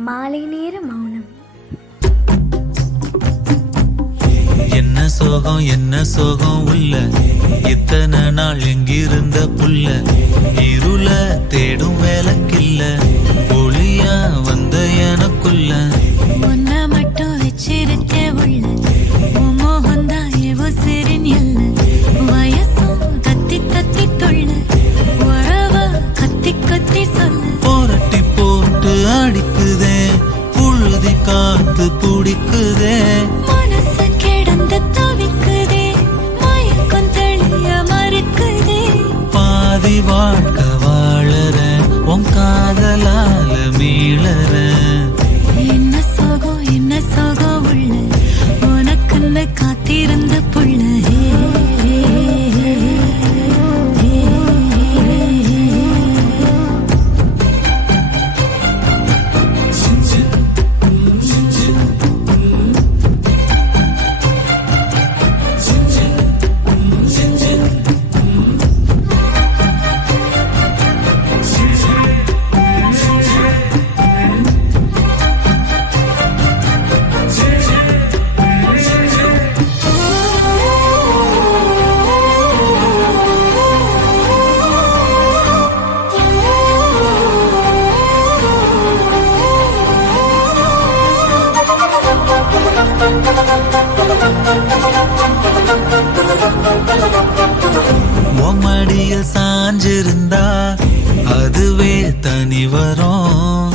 மாலை நேர மௌனம். என்ன சோகம் உள்ள இத்தனை நாள் எங்கிருந்த புல்ல இருள தேடும் வேலைக்கில்ல ஒளியா வந்த எனக்குள்ள ஒன்ன மட்டும் வச்சிருக்க உள்ள மோகந்தான் எவோ சிறின் இல்ல வயசும் தத்தி தத்தி தொள்ள உறவ கத்தி கத்தி சொல்ல போரட்டி போட்டு அடிக்குதே புழுதி காத்து பிடிக்குதே மனசு கிடந்து தவிக்குதே மயக்கம் தெளிய மறுக்குதே பாதி வாழ்க்கை வாழற உன் காதலால மீளற என்ன சோகம் உள்ள உனக்குன்னு காத்திருந்த புள்ள மடியில் சாஞ்சிருந்தா அதுவே தனி வரும்